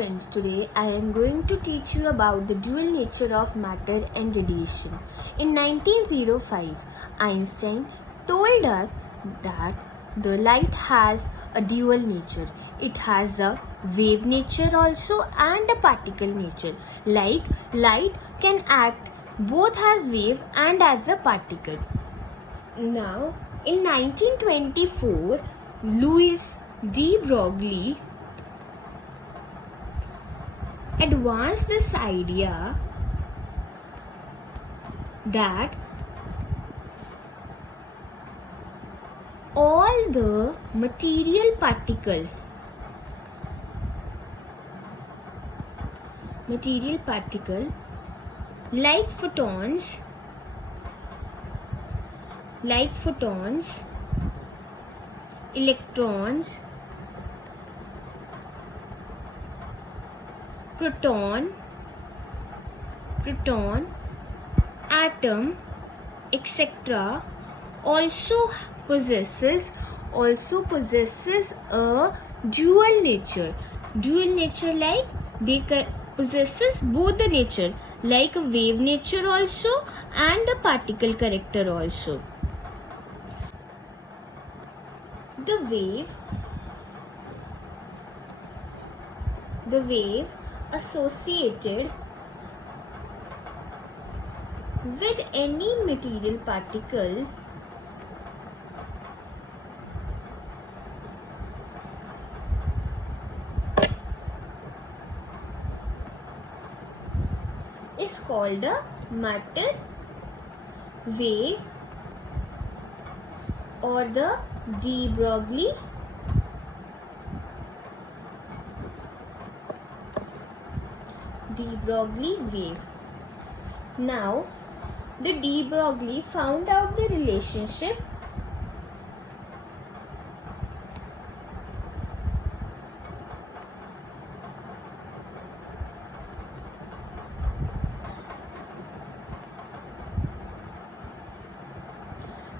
friends, today I am going to teach you about the dual nature of matter and radiation. In 1905, Einstein told us that the light has a dual nature. It has a wave nature also and a particle nature. Like light can act both as wave and as a particle. Now, in 1924, Louis de Broglie advanced this idea that all the material particle like photons, electrons, proton, atom, etc. also possesses a dual nature. Dual nature, like they possesses both the nature, like a wave nature also and a particle character also. The wave associated with any material particle is called a matter wave or the de Broglie wave. Now, the de Broglie found out the relationship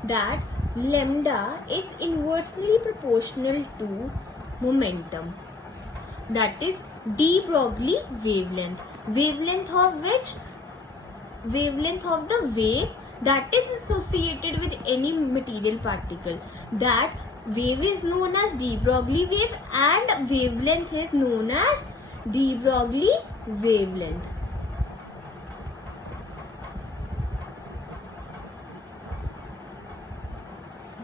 that lambda is inversely proportional to momentum, that is de Broglie wavelength. Wavelength of the wave that is associated with any material particle. That wave is known as de Broglie wave and wavelength is known as de Broglie wavelength.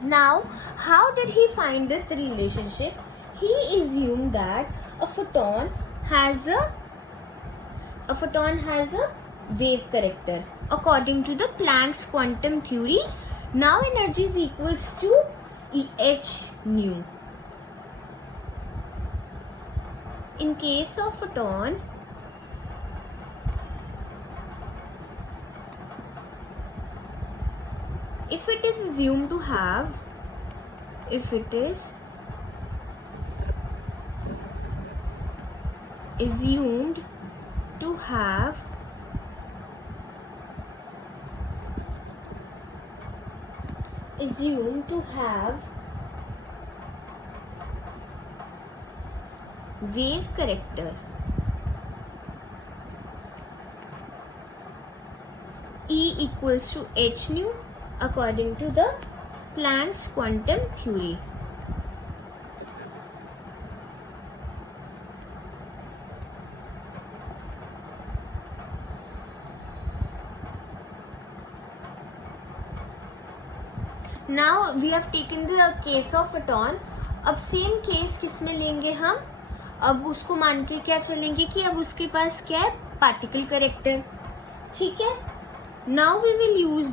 Now, how did he find this relationship? He assumed that a photon has a wave character. According to the Planck's quantum theory, now energy is equals to Eh nu. In case of photon, if it is assumed to have wave character, E equals to h nu according to the Planck's quantum theory. Now we have taken the case of photon. अब same case किस में लेंगे हम? अब उसको मान के क्या चलेंगे कि अब उसके पास क्या है? Particle character. ठीक है. Now we will use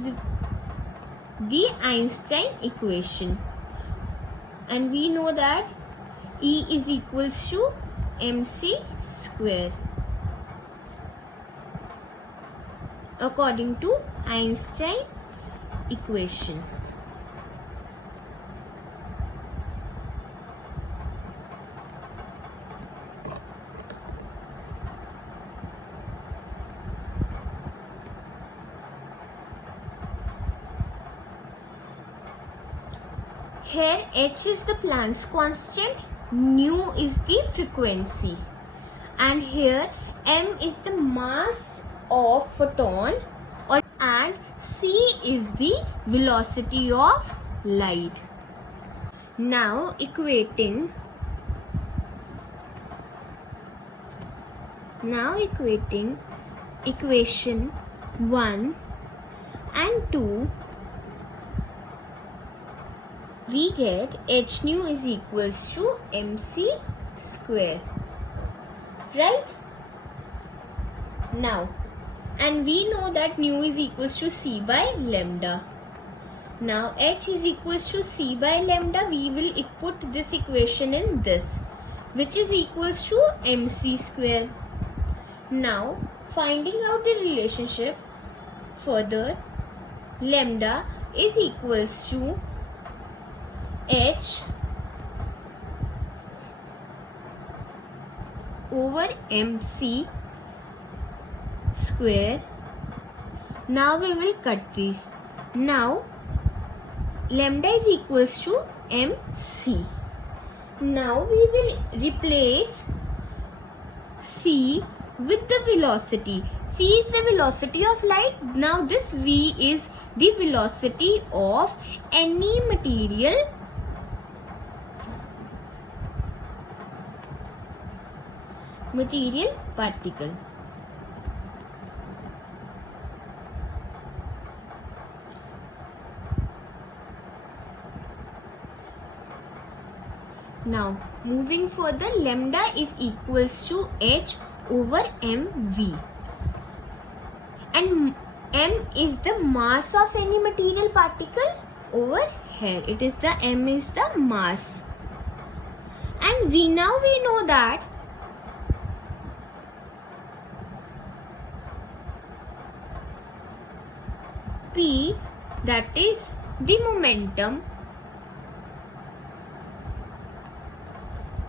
the Einstein equation, and we know that E is equals to mc square according to Einstein equation. Here h is the Planck's constant, nu is the frequency, and here m is the mass of photon and c is the velocity of light. Now equating equation 1 and 2, we get h nu is equals to mc square, right? Now, and we know that nu is equals to c by lambda. Now h is equals to c by lambda. We will put this equation in this, which is equals to mc square. Now finding out the relationship further, lambda is equals to h over mc square. Now we will cut these. Now lambda is equals to mc. Now we will replace c with the velocity. C is the velocity of light. Now this v is the velocity of any material particle. Now moving further, lambda is equals to h over mv, and m is the mass of any material particle. Over here it is the m is the mass, and we know that p, that is the momentum,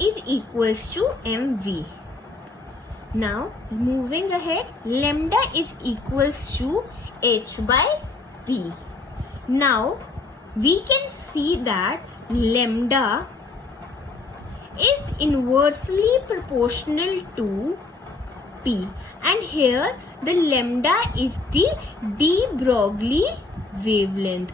is equals to mv. Now moving ahead, lambda is equals to h by p. Now we can see that lambda is inversely proportional to p, and here the lambda is the de Broglie wavelength.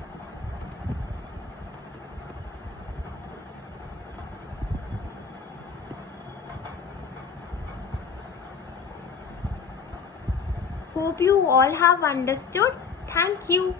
Hope you all have understood. Thank you.